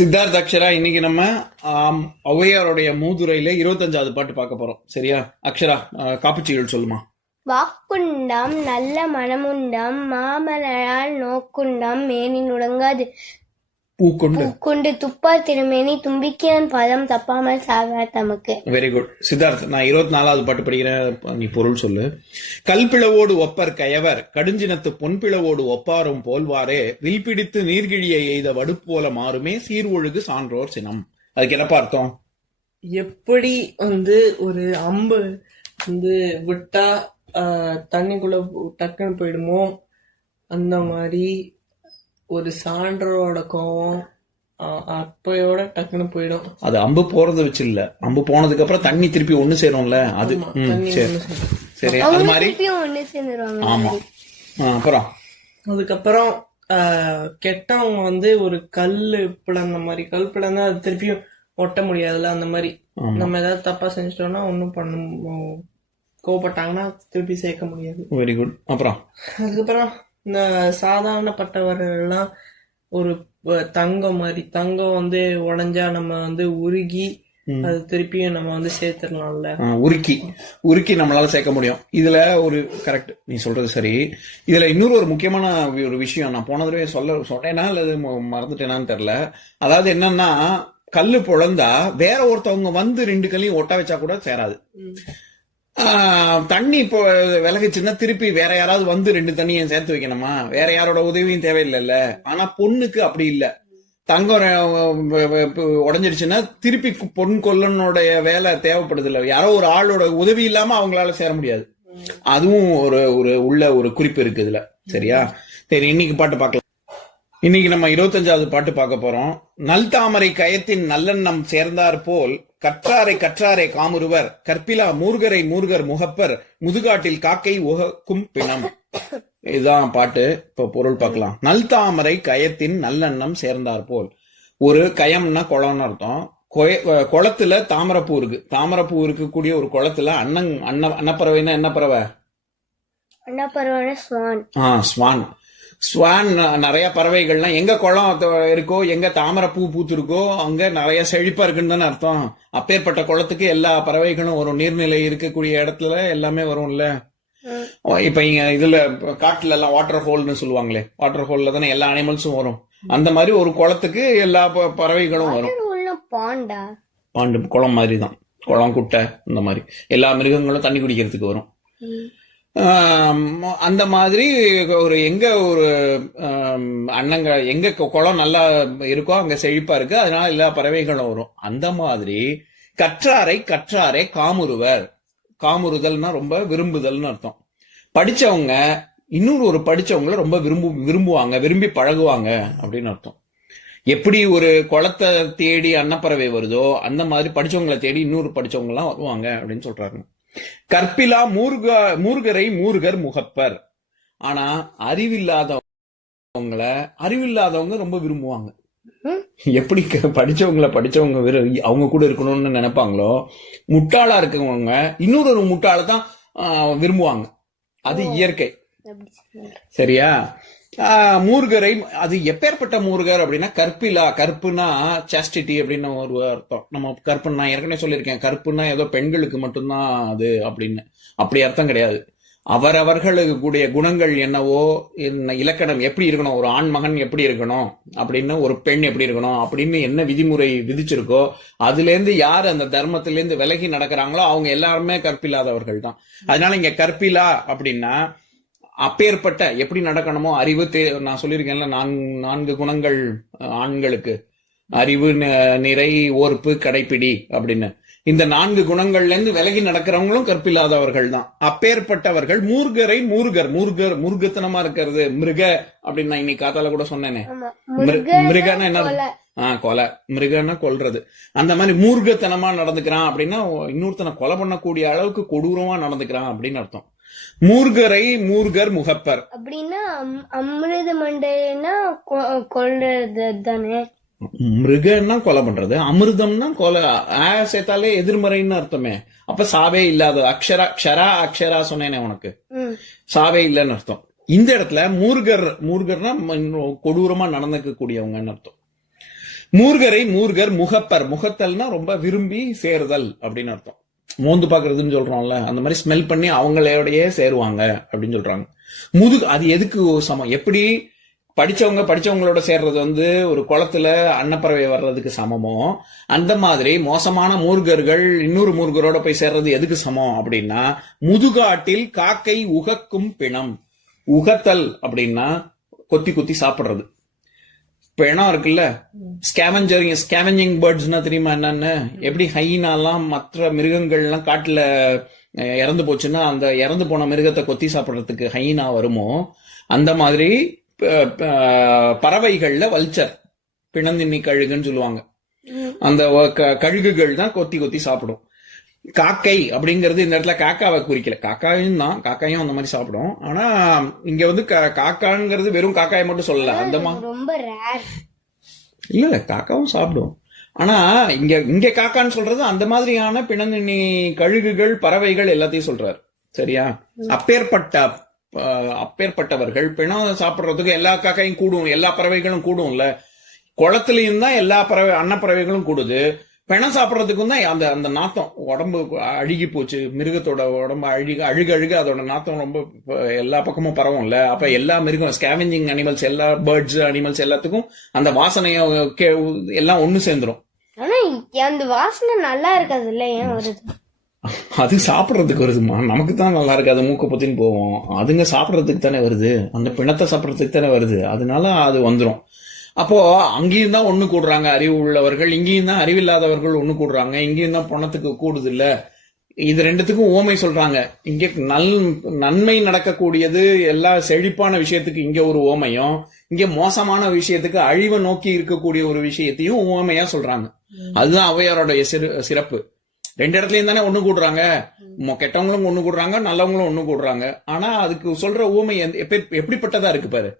சித்தார்த் அக்ஷரா இன்னைக்கு நம்ம ஆம், ஔவையாருடைய மூதுரையில இருபத்தஞ்சாவது பாட்டு பார்க்க போறோம். சரியா? அக்ஷரா ஆ, சொல்லுமா? வாக்குண்டாம் நல்ல மனமுண்டாம் மாமலரால் நோக்குண்டாம் மேனின் உடங்காது பூக்கொண்டு. கொண்டு துப்பா திருமேனி தும்பிக்கையான் பதம் தப்பாமல் சாகா தமக்கு. வெரி குட் சித்தார்த் நான் இருபத்தி நாலாவது பாட்டு படிக்கிறேன் நீ பொருள் சொல்லு. கல்பிளவோடு ஒப்பர் கயவர் கடுஞ்சினத்து பொன்பிளவோடு ஒப்பாரும் போல்வாரே வில் பிடித்து நீர்கிழியை எய்த வடுப்பு போல மாறுமே சீர்ஒழுகு சான்றோர் சினம். அதுக்கு என்னப்பா அர்த்தம்? எப்படி வந்து ஒரு அம்பு வந்து விட்டா தண்ணிக்குள்ள டக்குன்னு போயிடுமோ அந்த மாதிரி ஒரு சான்றோட கோவம் அப்பயோட டக்குன்னு போயிடும். அது அம்பு போறது வச்சு இல்ல. அம்பு போனதுக்கு அப்புறம் தண்ணி திருப்பி ஒண்ணு சேரும்ல? அது சரி. அது மாதிரி? திருப்பியும் ஒண்ணு சேர்ந்துருவாங்க ஆமா. அப்புறம்? அதுக்கப்புறம் ஆஹ், கெட்டவங்க வந்து ஒரு கல்லு பிளந்த மாதிரி கல் பிளந்தா அது திருப்பியும் ஒட்ட முடியாதுல்ல? அந்த மாதிரி. நம்ம ஏதாவது தப்பா செஞ்சிட்டோம்னா ஒன்றும் பண்ண கோவப்பட்டாங்கன்னா திருப்பி சேர்க்க முடியாது. வெரி குட் அப்புறம்? அதுக்கப்புறம் இந்த சாதாரணப்பட்டவர்கள்லாம் ஒரு தங்கம் மாதிரி தங்கம் வந்து உடைஞ்சா நம்ம வந்து உருகி. அது திருப்பியும் நம்ம வந்து சேர்த்துடலாம்ல. உருக்கி. உருக்கி நம்மளால சேர்க்க முடியும். இதுல ஒரு கரெக்ட் நீ சொல்றது சரி. இதுல இன்னொரு ஒரு முக்கியமான ஒரு விஷயம். நான் போன தடவை சொல்ல சொன்னேனா அல்லது மறந்துட்டேனான்னு தெரியல. அதாவது என்னன்னா கல்லு பொழந்தா வேற ஒருத்தவங்க வந்து ரெண்டு கல்லையும் ஒட்ட வச்சா கூட சேராது. தண்ணி இப்போ விலகுச்சுன்னா திருப்பி வேற யாராவது வந்து ரெண்டு தண்ணியும் சேர்த்து வைக்கணுமா? வேற யாரோட உதவியும் தேவையில்லைல்ல. ஆனா பொண்ணுக்கு அப்படி இல்லை. தங்கம் உடஞ்சிருச்சுன்னா திருப்பி பொன் கொல்லனுடைய வேலை தேவைப்படுது இல்லை யாரோ ஒரு ஆளோட உதவி இல்லாம அவங்களால சேர முடியாது. அதுவும் ஒரு ஒரு உள்ள ஒரு குறிப்பு இருக்கு இதுல. சரியா? சரி இன்னைக்கு பாட்டு பார்க்கலாம் இன்னைக்கு நம்ம இருபத்தஞ்சாவது பாட்டு பார்க்க போறோம். நல் தாமரை கயத்தின் நல்லெண்ணம் சேர்ந்தார் போல் கற்றாரை கற்றாரை காமுருவர் கற்பிலா மூர்கரை மூர்கர் முகப்பர் முதுகாட்டில் காக்கை உகக்கும் பிணம். இதுதான் பாட்டு. இப்ப பொருள் பார்க்கலாம். நல் தாமரை கயத்தின் நல்லெண்ணம் சேர்ந்தார் போல். ஒரு கயம்னா குளம்னு அர்த்தம். குளத்துல தாமரைப்பூ இருக்கு. தாமரைப்பூ இருக்கக்கூடிய ஒரு குளத்துல அண்ணன் அன்ன அன்னப்பறவைன்னா என்ன பறவை? ஸ்வான். ஆ ஸ்வான். ஸ்வான் நிறைய பறவைகள்லாம் எங்க குளம் இருக்கோ எங்க தாமரை பூ பூத்திருக்கோ அங்க நிறைய செழிப்பா இருக்குன்னு தானே அர்த்தம். அப்பேற்பட்ட குளத்துக்கு எல்லா பறவைகளும் வரும் நீர்நிலை இருக்கக்கூடிய இடத்துல எல்லாமே வரும்ல. இப்ப இங்க இதுல காட்டுல எல்லாம் வாட்டர் ஹோல்னு சொல்லுவாங்களே. வாட்டர் ஹோல்ல தானே எல்லா அனிமல்ஸும் வரும். அந்த மாதிரி ஒரு குளத்துக்கு எல்லா பறவைகளும் வரும். பாண்டா பாண்டு குளம் மாதிரி தான் குளம் குட்டை இந்த மாதிரி. எல்லா மிருகங்களும் தண்ணி குடிக்கிறதுக்கு வரும். அந்த மாதிரி ஒரு எங்க ஒரு அண்ணங்க எங்க கு- குளம் நல்லா இருக்கோ அங்க செழிப்பா இருக்கு. அதனால எல்லா பறவைகளும் வரும். அந்த மாதிரி கற்றாரை கற்றாரை காமுறுவர். காமுறுதல்னா ரொம்ப விரும்புதல்னு அர்த்தம். படிச்சவங்க இன்னொரு ஒரு படிச்சவங்கள ரொம்ப விரும்பு விரும்புவாங்க விரும்பி பழகுவாங்க அப்படின்னு அர்த்தம். எப்படி ஒரு குளத்தை தேடி அன்னப்பறவை வருதோ அந்த மாதிரி படிச்சவங்களை தேடி இன்னொரு படிச்சவங்க எல்லாம் வருவாங்க அப்படின்னு சொல்றாங்க. கற்பிலா மூர்க மூர்கரை மூர்கர் முகப்பர். ஆனா அறிவில்லாதவங்கள அறிவில்லாதவங்க ரொம்ப விரும்புவாங்க. எப்படி படிச்சவங்கள படிச்சவங்க அவங்க கூட இருக்கணும்னு நினைப்பாங்களோ? முட்டாளா இருக்கவங்க இன்னொரு முட்டாளை தான் விரும்புவாங்க. அது இயற்கை. சரியா? மூர்கரை அது எப்பேற்பட்ட மூர்கர் அப்படின்னா கற்பிலா கற்புனா சாஸ்டிட்டி அப்படின்னு ஒரு அர்த்தம். நம்ம கற்பு நான் ஏற்கனவே சொல்லியிருக்கேன். கற்புனா ஏதோ பெண்களுக்கு மட்டும்தான் அது அப்படின்னு. அப்படி அர்த்தம் கிடையாது. அவரவர்களுக்கு கூடிய குணங்கள் என்னவோ என்ன இலக்கணம் எப்படி இருக்கணும் ஒரு ஆண் மகன் எப்படி இருக்கணும் அப்படின்னு ஒரு பெண் எப்படி இருக்கணும் அப்படின்னு என்ன விதிமுறை விதிச்சிருக்கோ அதுலேருந்து யார் அந்த தர்மத்திலேருந்து விலகி நடக்கிறாங்களோ அவங்க எல்லாருமே கற்பில்லாதவர்கள் தான் அதனால இங்க கற்பிலா அப்படின்னா அப்பேற்பட்ட எப்படி நடக்கணுமோ அறிவு தே நான் சொல்லியிருக்கேன்ல நான் நான்கு குணங்கள் ஆண்களுக்கு. அறிவு நிறை ஓர்ப்பு கடைப்பிடி அப்படின்னு. இந்த நான்கு குணங்கள்ல இருந்து விலகி நடக்கிறவங்களும் கற்பில்லாதவர்கள் தான். அப்பேற்பட்டவர்கள் மூர்கரை மூர்கர் மூர்கர் மூர்க்கத்தனமா இருக்கிறது மிருக அப்படின்னு நான் இன்னைக்கு காத்தால கூட சொன்னேனே. மிருகன்னா என்ன கொலை. ஆ கொலை. மிருகன்னா கொல்றது. அந்த மாதிரி மூர்க்கத்தனமா நடந்துக்கிறான் அப்படின்னா இன்னொருத்தனை கொலை பண்ணக்கூடிய அளவுக்கு கொடூரமா நடந்துக்கிறான் அப்படின்னு அர்த்தம். மூர்கரை மூர்கர் முகப்பர். அப்படின்னா அம்- அமிர்த மண்டைனா கொ- கொல்றது தானே. மிருகன்னா கொலை பண்றது. அமிர்தம்னா கொலை. ஆ சேர்த்தாலே எதிர்மறைன்னு அர்த்தமே. அப்ப சாவே இல்லாத அக்ஷரா க்ஷரா அக்ஷரா சொன்னேனே உனக்கு. சாவே இல்லைன்னு அர்த்தம். இந்த இடத்துல மூர்கர் மூர்கர்னா கொடூரமா நடந்துக்க கூடியவங்கன்னு அர்த்தம். மூர்கரை மூர்கர் முகப்பர். முகத்தல்னா ரொம்ப விரும்பி சேருதல் அப்படின்னு அர்த்தம். மோந்து பாக்குறதுன்னு சொல்றோம்ல அந்த மாதிரி ஸ்மெல் பண்ணி அவங்களோடயே சேருவாங்க அப்படின்னு சொல்றாங்க. முதுகு அது எதுக்கு சமம்? எப்படி படிச்சவங்க படிச்சவங்களோட சேர்றது வந்து ஒரு குளத்துல அன்னப்பறவை வர்றதுக்கு சமமோ அந்த மாதிரி மோசமான மூர்கர்கள் இன்னொரு மூர்கரோட போய் சேர்றது எதுக்கு சமம் அப்படின்னா முதுகாட்டில் காக்கை உகக்கும் பிணம் உகத்தல் அப்படின்னா கொத்தி கொத்தி சாப்பிடுறது. பிணம் இருக்குல்ல? ஸ்கேவஞ்சரிங் ஸ்கேவஞ்சிங் பேர்ட்ஸ்னா தெரியுமா என்னன்னு? எப்படி ஹைனாலாம் மற்ற மிருகங்கள்லாம் காட்டுல இறந்து போச்சுன்னா அந்த இறந்து போன மிருகத்தை கொத்தி சாப்பிடுறதுக்கு ஹைனா வருமோ? அந்த மாதிரி பறவைகள்ல வல்ச்சர் பிணந்தின்னி கழுகுன்னு சொல்லுவாங்க. அந்த கழுகுகள் தான் கொத்தி கொத்தி சாப்பிடும். காக்கை அப்படிங்கிறது இந்த இடத்துல காக்காவை குறிக்கல. காக்காயும் தான் காக்காயும் அந்த மாதிரி சாப்பிடும். ஆனா இங்க வந்து காக்காங்கிறது வெறும் காக்காயை மட்டும் சொல்லல. அந்த இல்ல இல்ல காக்காவும் சாப்பிடும். ஆனா இங்க இங்க காக்கான்னு சொல்றது அந்த மாதிரியான பிணந்தின்னி கழுகுகள் பறவைகள் எல்லாத்தையும் சொல்றாரு. சரியா? அப்பேற்பட்ட அப்பேற்பட்டவர்கள் பிணம் சாப்பிடுறதுக்கு எல்லா காக்காயும் கூடும். எல்லா பறவைகளும் கூடும்ல. குளத்துலயும் தான் எல்லா பறவை அன்னப்பறவைகளும் கூடுது. பிணம் சாப்பிடுறதுக்கும் தான் அந்த அந்த நாத்தம். உடம்பு அழுகி போச்சு. மிருகத்தோட உடம்பு அழுக அழுக அழுக அதோட நாத்தம் ரொம்ப எல்லா பக்கமும் பரவும்ல. அப்ப எல்லா மிருகம் ஸ்கேவெஞ்சிங் அனிமல்ஸ் எல்லா பேர்ட்ஸ் அனிமல்ஸ் எல்லாத்துக்கும் அந்த வாசனைய எல்லாம் ஒண்ணு சேர்ந்துரும். ஆனா அந்த வாசனை நல்லா இருக்காதுல்ல ஏன் வருது? அது சாப்பிடுறதுக்கு வருதுமா நமக்கு தான் நல்லா இருக்கு. அது மூக்க பொத்தின்னு போவோம் அதுங்க சாப்பிடுறதுக்கு தானே வருது. அந்த பிணத்தை சாப்பிடுறதுக்கு தானே வருது. அதனால அது வந்துரும். அப்போ அங்கேயும் தான் ஒண்ணு கூடுறாங்க. அறிவு உள்ளவர்கள் இங்கேயும் தான் அறிவில்லாதவர்கள் ஒண்ணு கூடுறாங்க. இங்கேயும் தான் பணத்துக்கு கூடுது இல்ல இது ரெண்டுத்துக்கும் ஓமை சொல்றாங்க. இங்க நல் நன்மை நடக்கக்கூடியது எல்லா செழிப்பான விஷயத்துக்கு இங்க ஒரு ஓமையும் இங்க மோசமான விஷயத்துக்கு அழிவை நோக்கி இருக்கக்கூடிய ஒரு விஷயத்தையும் ஓமையா சொல்றாங்க. அதுதான் ஔவையாரோட சிறு சிறப்பு. ரெண்டு இடத்துலயும் தானே ஒண்ணு கூடுறாங்க. கெட்டவங்களும் ஒண்ணு கூடுறாங்க நல்லவங்களும் ஒண்ணு கூடுறாங்க. ஆனா அதுக்கு சொல்ற எப்ப- எப்படிப்பட்டதா இருக்கு பாரு.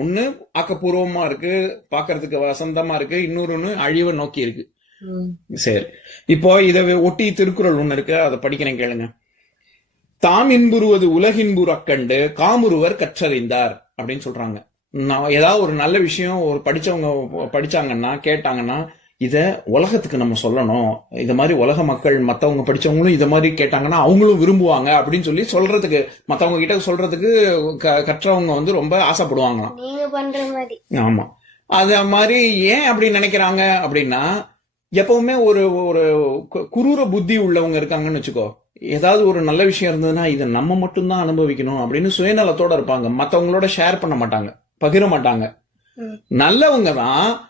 ஒண்ணு ஆக்கப்பூர்வமா இருக்கு பாக்குறதுக்கு வசந்தமா இருக்கு இன்னொரு அழிவை நோக்கி இருக்கு. சரி. இப்போ இதை ஒட்டி திருக்குறள் ஒண்ணு இருக்கு அதை படிக்கிறேன் கேளுங்க. தாம் இன்புறுவது உலகின்புற கண்டு காமுறுவர் கற்றறிந்தார் அப்படின்னு சொல்றாங்க. நான் ஏதாவது ஒரு நல்ல விஷயம் ஒரு படிச்சவங்க படிச்சாங்கன்னா கேட்டாங்கன்னா இத உலகத்துக்கு நம்ம சொல்லணும். இது மாதிரி உலக மக்கள் மத்தவங்க படிச்சவங்களும் இத மாதிரி கேட்டாங்கன்னா அவங்களும் விரும்புவாங்க அப்படின்னு சொல்லி சொல்றதுக்கு மத்தவங்க கிட்ட சொல்றதுக்கு க- கற்றவங்க வந்து ரொம்ப ஆசைப்படுவாங்களாம். ஆமா. அத மாதிரி ஏன் அப்படி நினைக்கிறாங்க அப்படின்னா எப்பவுமே ஒரு ஒரு குரூர புத்தி உள்ளவங்க இருக்காங்கன்னு வச்சுக்கோ. ஏதாவது ஒரு நல்ல விஷயம் இருந்ததுன்னா இதை நம்ம மட்டும்தான் அனுபவிக்கணும் அப்படின்னு சுயநலத்தோட இருப்பாங்க. மத்தவங்களோட ஷேர் பண்ண மாட்டாங்க. பகிர மாட்டாங்க. நல்லவங்க தான்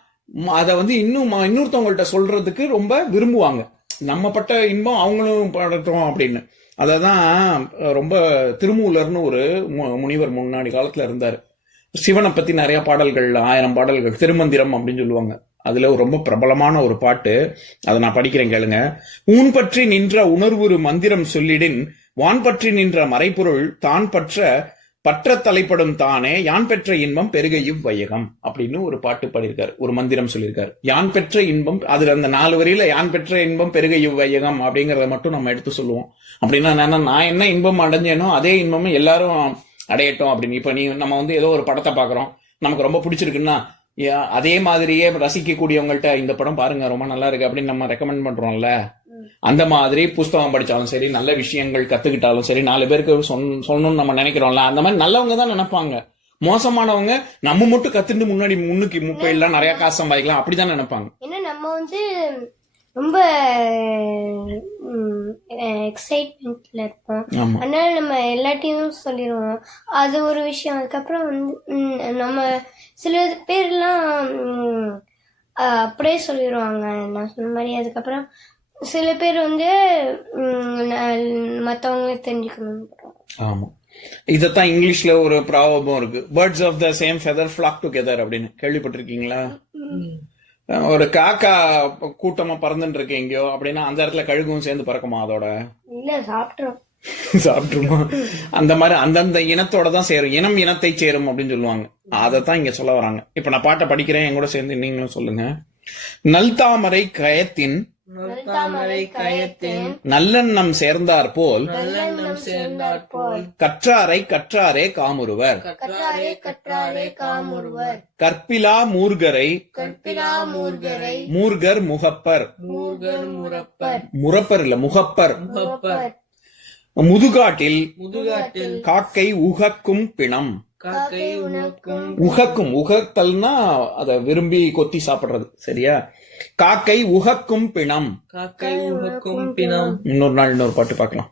அதை வந்து இன்னும் இன்னொருத்தவங்கள்ட்ட சொல்றதுக்கு ரொம்ப விரும்புவாங்க. நம்ம பட்ட இன்பம் அவங்களும் படட்டும் அப்படின்னு. அதை தான் ரொம்ப திருமூலர்னு ஒரு மு- முனிவர் முன்னாடி காலத்துல இருந்தாரு. சிவனை பத்தி நிறைய பாடல்கள் ஆயிரம் பாடல்கள் திருமந்திரம் அப்படின்னு சொல்லுவாங்க. அதுல ரொம்ப பிரபலமான ஒரு பாட்டு. அதை நான் படிக்கிறேன் கேளுங்க. ஊன் பற்றி நின்ற உணர்வுரு மந்திரம் சொல்லிடின் வான் பற்றி நின்ற மறைப்பொருள் தான் பற்ற பற்ற தலைப்படும் தானே யான் பெற்ற இன்பம் பெருக இவ்வையகம் அப்படின்னு ஒரு பாட்டு பாடியிருக்காரு ஒரு மந்திரம் சொல்லியிருக்காரு. யான் பெற்ற இன்பம் அதுல அந்த நாலு வரியில யான் பெற்ற இன்பம் பெருக இவ்வையகம் அப்படிங்கறத மட்டும் நம்ம எடுத்து சொல்லுவோம். அப்படின்னா நான் என்ன இன்பம் அடைஞ்சேனோ அதே இன்பமும் எல்லாரும் அடையட்டும் அப்படின்னு. இப்ப நீ நம்ம வந்து ஏதோ ஒரு படத்தை பாக்குறோம் நமக்கு ரொம்ப பிடிச்சிருக்குன்னா யா- அதே மாதிரியே ரசிக்கக்கூடியவங்கள்ட்ட இந்த படம் பாருங்க ரொம்ப நல்லா இருக்கு அப்படின்னு நம்ம ரெக்கமெண்ட் பண்றோம்ல. அந்த மாதிரி புஸ்தகம் படிச்சாலும் சரி நல்ல விஷயங்கள் கத்துக்கிட்டாலும் சரி நாலு பேருக்கு சொன்- சொல்லணும்னு நம்ம நினைக்கிறோம்ல அந்த மாதிரி நல்லவங்க தான் நினைப்பாங்க. மோசமானவங்க நம்ம மட்டும் கத்துட்டு முன்னாடி முன்னுக்கு முப்பைலாம் நிறைய காசு சம்பாதிக்கலாம் அப்படிதான் நினைப்பாங்க. ஏன்னா நம்ம வந்து ரொம்ப எக்ஸைட்மெண்ட்ல இருப்போம். அதனால நம்ம எல்லாத்தையும் சொல்லிடுவோம். அது ஒரு விஷயம். அதுக்கப்புறம் வந்து நம்ம சில பேர்லாம் அப்படியே சொல்லிடுவாங்க. நான் சொன்ன மாதிரி அதுக்கப்புறம் சில பேர் வந்து மற்றவங்கள தெரிஞ்சுக்கணும். ஆமா. இதத்தான் இங்கிலீஷ்ல ஒரு ப்ராபம் இருக்கு. Birds of the same feather flock together அப்படின்னு. கேள்விப்பட்டிருக்கீங்களா? ஒரு காக்கா கூட்டமா பறந்துட்டு இருக்கு எங்கேயோ அப்படின்னா அந்த இடத்துல கழுகும் சேர்ந்து பறக்குமா அதோட? இல்ல சாப்பிட்றோம் சாப்பிட்டுருமா? அந்த மாதிரி அந்தந்த இனத்தோட தான் சேரும். இனம் இனத்தை சேரும் அப்படின்னு சொல்லுவாங்க. அதைத்தான் இங்க சொல்ல வராங்க. இப்ப நான் பாட்டை படிக்கிறேன் என் கூட சேர்ந்து நீங்களும் சொல்லுங்க. நல்தாமரை கயத்தேன் நல்லெண்ணம் சேர்ந்தார் போல் கற்றாரை கற்றாரே காமுறுவர். கற்றாரே கற்றாரே காமுறுவர். கற்பிலா மூர்கரை கற்பிலா மூர்கரை. முகப்பர். முறப்பர் இல்ல முகப்பர். முகப்பர். முதுகாட்டில் முதுகாட்டில். காக்கை உகக்கும் பிணம். காக்கை உகக்கும் உகத்தல்னா அத விரும்பி கொத்தி சாப்பிடுறது சரியா? காக்கை உகக்கும் பிணம். காக்கை உகக்கும் பிணம். இன்னொரு நாள் இன்னொரு பாட்டு பார்க்கலாம்.